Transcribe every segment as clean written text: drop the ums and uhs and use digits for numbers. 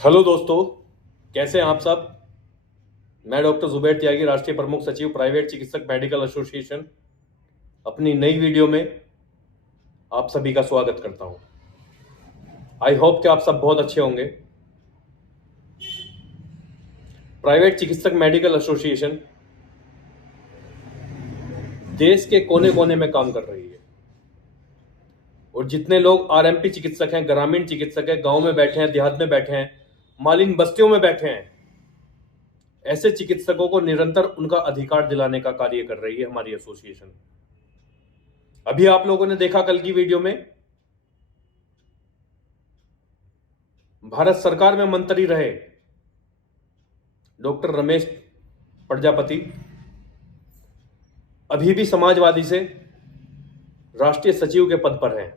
Hello दोस्तों, कैसे हैं आप सब। मैं डॉक्टर जुबैर त्यागी, राष्ट्रीय प्रमुख सचिव प्राइवेट चिकित्सक मेडिकल एसोसिएशन, अपनी नई वीडियो में आप सभी का स्वागत करता हूं। आई होप कि आप सब बहुत अच्छे होंगे। प्राइवेट चिकित्सक मेडिकल एसोसिएशन देश के कोने कोने में काम कर रही है और जितने लोग आरएमपी चिकित्सक हैं, ग्रामीण चिकित्सक हैं, गांव में बैठे हैं, देहात में बैठे हैं, मालिन बस्तियों में बैठे हैं, ऐसे चिकित्सकों को निरंतर उनका अधिकार दिलाने का कार्य कर रही है हमारी एसोसिएशन। अभी आप लोगों ने देखा कल की वीडियो में, भारत सरकार में मंत्री रहे डॉक्टर रमेश प्रजापति अभी भी समाजवादी से राष्ट्रीय सचिव के पद पर हैं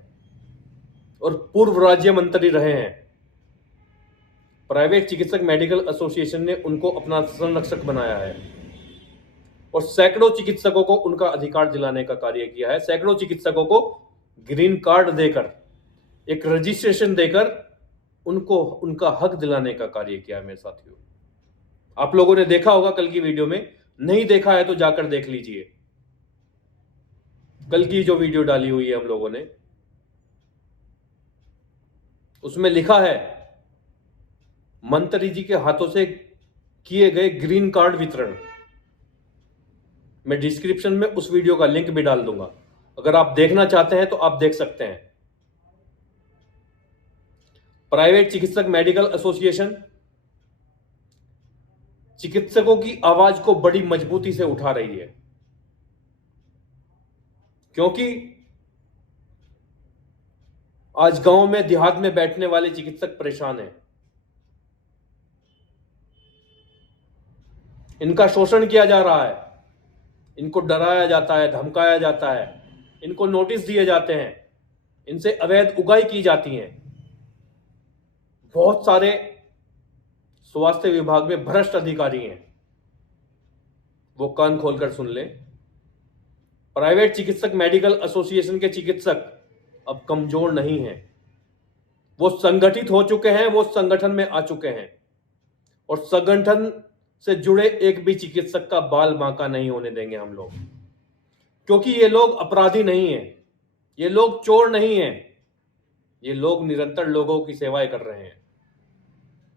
और पूर्व राज्य मंत्री रहे हैं। प्राइवेट चिकित्सक मेडिकल एसोसिएशन ने उनको अपना संरक्षक बनाया है और सैकड़ों चिकित्सकों को उनका अधिकार दिलाने का कार्य किया है। सैकड़ों चिकित्सकों को ग्रीन कार्ड देकर, एक रजिस्ट्रेशन देकर उनको उनका हक दिलाने का कार्य किया है। मेरे साथियों, आप लोगों ने देखा होगा कल की वीडियो में, नहीं देखा है तो जाकर देख लीजिए। कल की जो वीडियो डाली हुई है हम लोगों ने, उसमें लिखा है मंत्री जी के हाथों से किए गए ग्रीन कार्ड वितरण। मैं डिस्क्रिप्शन में उस वीडियो का लिंक भी डाल दूंगा, अगर आप देखना चाहते हैं तो आप देख सकते हैं। प्राइवेट चिकित्सक मेडिकल एसोसिएशन चिकित्सकों की आवाज को बड़ी मजबूती से उठा रही है, क्योंकि आज गांव में, देहात में बैठने वाले चिकित्सक परेशान हैं। इनका शोषण किया जा रहा है, इनको डराया जाता है, धमकाया जाता है, इनको नोटिस दिए जाते हैं, इनसे अवैध उगाई की जाती है। बहुत सारे स्वास्थ्य विभाग में भ्रष्ट अधिकारी हैं, वो कान खोलकर सुन लें। प्राइवेट चिकित्सक मेडिकल एसोसिएशन के चिकित्सक अब कमजोर नहीं हैं, वो संगठित हो चुके हैं, वो संगठन में आ चुके हैं और संगठन से जुड़े एक भी चिकित्सक का बाल बांका नहीं होने देंगे हम लोग, क्योंकि ये लोग अपराधी नहीं हैं, ये लोग चोर नहीं हैं, ये लोग निरंतर लोगों की सेवाएं कर रहे हैं।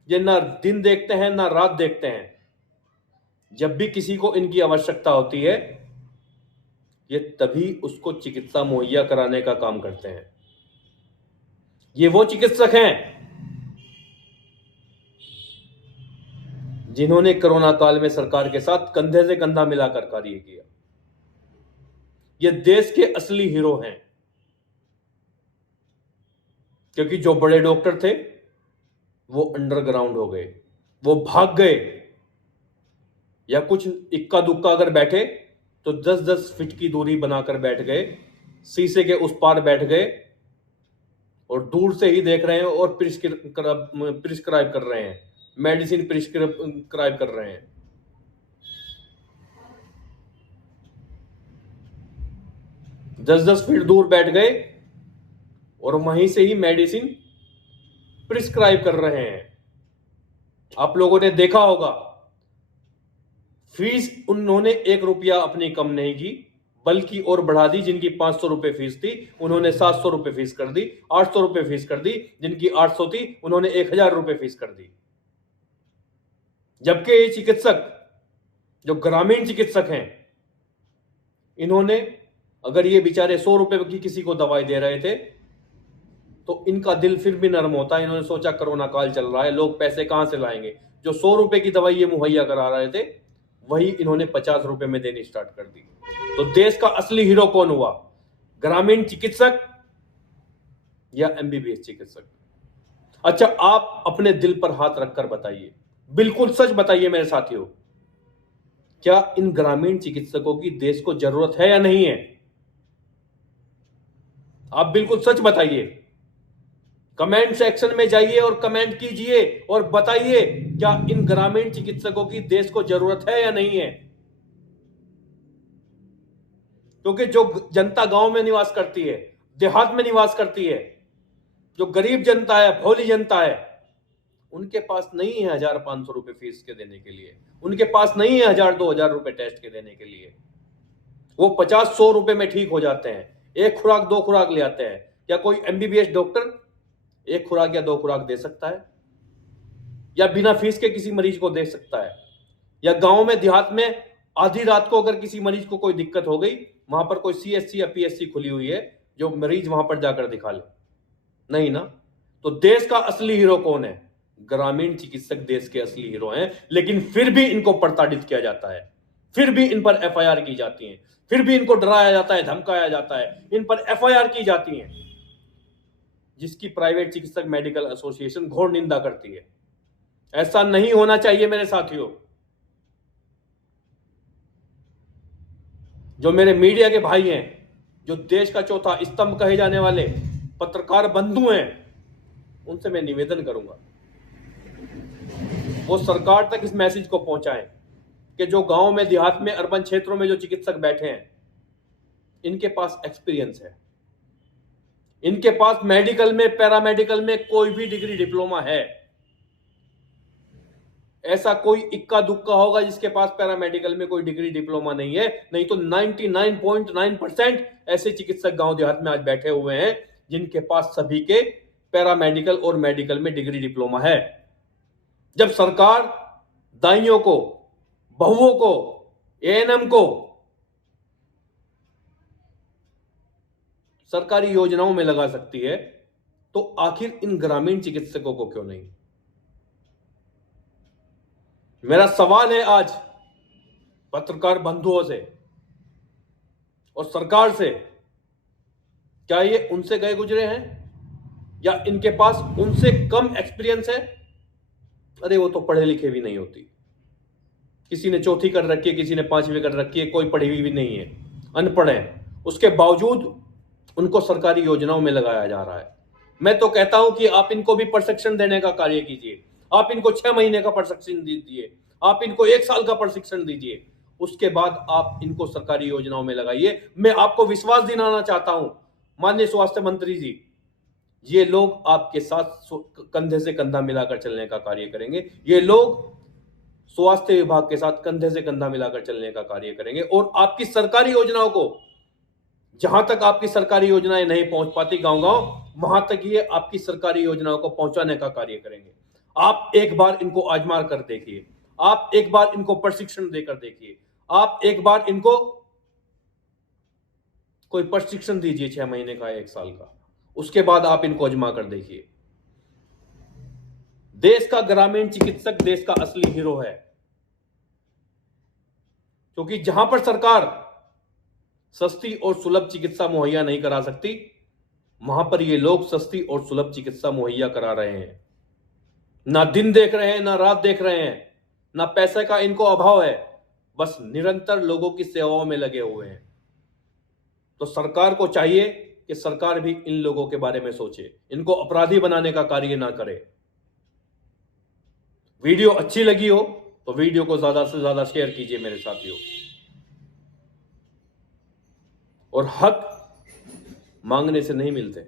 ये ना दिन देखते हैं ना रात देखते हैं। जब भी किसी को इनकी आवश्यकता होती है, ये तभी उसको चिकित्सा मुहैया कराने का काम करते हैं। ये वो चिकित्सक हैं जिन्होंने कोरोना काल में सरकार के साथ कंधे से कंधा मिलाकर कार्य किया। ये देश के असली हीरो हैं, क्योंकि जो बड़े डॉक्टर थे वो अंडरग्राउंड हो गए, वो भाग गए, या कुछ इक्का दुक्का अगर बैठे तो 10-10 फीट की दूरी बनाकर बैठ गए, शीशे के उस पार बैठ गए और दूर से ही देख रहे हैं और प्रिस्क्राइब कर रहे हैं, मेडिसिन प्रिस्क्राइब कर रहे हैं। 10-10 फीट दूर बैठ गए और वहीं से ही मेडिसिन प्रिस्क्राइब कर रहे हैं। आप लोगों ने देखा होगा, फीस उन्होंने 1 रुपया अपनी कम नहीं की, बल्कि और बढ़ा दी। जिनकी 500 रुपए फीस थी उन्होंने 700 रुपए फीस कर दी, 800 रुपए फीस कर दी। जिनकी 800 थी उन्होंने 1000 रुपए फीस कर दी। जबकि ये चिकित्सक, जो ग्रामीण चिकित्सक हैं, इन्होंने, अगर ये बेचारे 100 रुपए की किसी को दवाई दे रहे थे तो इनका दिल फिर भी नरम होता। इन्होंने सोचा कोरोना काल चल रहा है, लोग पैसे कहां से लाएंगे। जो 100 रुपए की दवाई ये मुहैया करा रहे थे, वही इन्होंने 50 रुपए में देनी स्टार्ट कर दी। तो देश का असली हीरो कौन हुआ? ग्रामीण चिकित्सक या एमबीबीएस चिकित्सक? अच्छा, आप अपने दिल पर हाथ रखकर बताइए, बिल्कुल सच बताइए मेरे साथियों, क्या इन ग्रामीण चिकित्सकों की देश को जरूरत है या नहीं है? आप बिल्कुल सच बताइए। कमेंट सेक्शन में जाइए और कमेंट कीजिए और बताइए, क्या इन ग्रामीण चिकित्सकों की देश को जरूरत है या नहीं है? क्योंकि जो जनता गांव में निवास करती है, देहात में निवास करती है, जो गरीब जनता है, भोली जनता है, उनके पास नहीं है 1,500 रुपए फीस के देने के लिए, उनके पास नहीं है 1,000-2,000 रुपए टेस्ट के देने के लिए। वो 50-100 रुपए में ठीक हो जाते हैं, एक खुराक 2 खुराक ले आते हैं। क्या कोई एमबीबीएस डॉक्टर एक खुराक या 2 खुराक दे सकता है, या बिना फीस के किसी मरीज को दे सकता है? या गांव में देहात में आधी रात को अगर किसी मरीज को कोई दिक्कत हो गई, वहां पर कोई सीएससी या पीएससी खुली हुई है जो मरीज वहां पर जाकर दिखा ले? नहीं ना। तो देश का असली हीरो कौन है? ग्रामीण चिकित्सक देश के असली हीरो हैं, लेकिन फिर भी इनको प्रताड़ित किया जाता है, फिर भी इन पर एफआईआर की जाती है, फिर भी इनको डराया जाता है, धमकाया जाता है, इन पर एफआईआर की जाती है, जिसकी प्राइवेट चिकित्सक मेडिकल एसोसिएशन घोर निंदा करती है। ऐसा नहीं होना चाहिए मेरे साथियों। जो मेरे मीडिया के भाई हैं, जो देश का चौथा स्तंभ कहे जाने वाले पत्रकार बंधु हैं, उनसे मैं निवेदन करूंगा वो सरकार तक इस मैसेज को पहुंचाएं कि जो गांव में, देहात में, अर्बन क्षेत्रों में जो चिकित्सक बैठे हैं, इनके पास एक्सपीरियंस है, इनके पास मेडिकल में, पैरामेडिकल में कोई भी डिग्री डिप्लोमा है। ऐसा कोई इक्का दुक्का होगा जिसके पास पैरामेडिकल में कोई डिग्री डिप्लोमा नहीं है, नहीं तो 99.9% ऐसे चिकित्सक गांव देहात में आज बैठे हुए हैं जिनके पास सभी के पैरामेडिकल और मेडिकल में डिग्री डिप्लोमा है। जब सरकार दाइयों को, बहुओं को, एएनएम को सरकारी योजनाओं में लगा सकती है, तो आखिर इन ग्रामीण चिकित्सकों को क्यों नहीं? मेरा सवाल है आज पत्रकार बंधुओं से और सरकार से, क्या ये उनसे गए गुजरे हैं या इनके पास उनसे कम एक्सपीरियंस है? अरे वो तो पढ़े लिखे भी नहीं होती, किसी ने चौथी कर रखी है, किसी ने 5वीं कर रखी है, कोई पढ़ी हुई भी नहीं है, अनपढ़ है, उसके बावजूद उनको सरकारी योजनाओं में लगाया जा रहा है। मैं तो कहता हूं कि आप इनको भी प्रशिक्षण देने का कार्य कीजिए, आप इनको 6 महीने का प्रशिक्षण दीजिए, आप इनको 1 साल का प्रशिक्षण दीजिए, उसके बाद आप इनको सरकारी योजनाओं में लगाइए। मैं आपको विश्वास दिलाना चाहता हूं माननीय स्वास्थ्य मंत्री जी, ये लोग आपके साथ कंधे से कंधा मिलाकर चलने का कार्य करेंगे, ये लोग स्वास्थ्य विभाग के साथ कंधे से कंधा मिलाकर चलने का कार्य करेंगे और आपकी सरकारी योजनाओं को, जहां तक आपकी सरकारी योजनाएं नहीं पहुंच पाती गांव-गांव, वहां तक ये आपकी सरकारी योजनाओं को पहुंचाने का कार्य करेंगे। आप एक बार इनको आजमा कर देखिए, आप एक बार इनको प्रशिक्षण देकर देखिए, आप एक बार इनको कोई प्रशिक्षण दीजिए 6 महीने का, 1 साल का, उसके बाद आप इनको आजमा कर देखिए। देश का ग्रामीण चिकित्सक देश का असली हीरो है, क्योंकि जहां पर सरकार सस्ती और सुलभ चिकित्सा मुहैया नहीं करा सकती, वहां पर ये लोग सस्ती और सुलभ चिकित्सा मुहैया करा रहे हैं। ना दिन देख रहे हैं, ना रात देख रहे हैं, ना पैसे का इनको अभाव है, बस निरंतर लोगों की सेवाओं में लगे हुए हैं। तो सरकार को चाहिए कि सरकार भी इन लोगों के बारे में सोचे, इनको अपराधी बनाने का कार्य ना करे। वीडियो अच्छी लगी हो तो वीडियो को ज्यादा से ज्यादा शेयर कीजिए मेरे साथियों। और हक मांगने से नहीं मिलते,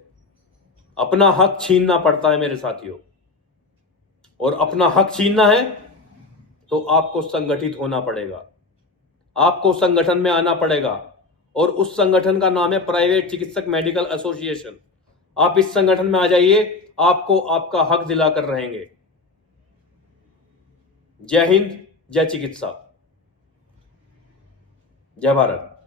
अपना हक छीनना पड़ता है मेरे साथियों। और अपना हक छीनना है तो आपको संगठित होना पड़ेगा, आपको संगठन में आना पड़ेगा, और उस संगठन का नाम है प्राइवेट चिकित्सक मेडिकल एसोसिएशन। आप इस संगठन में आ जाइए, आपको आपका हक दिलाकर रहेंगे। जय हिंद, जय चिकित्सा, जय भारत।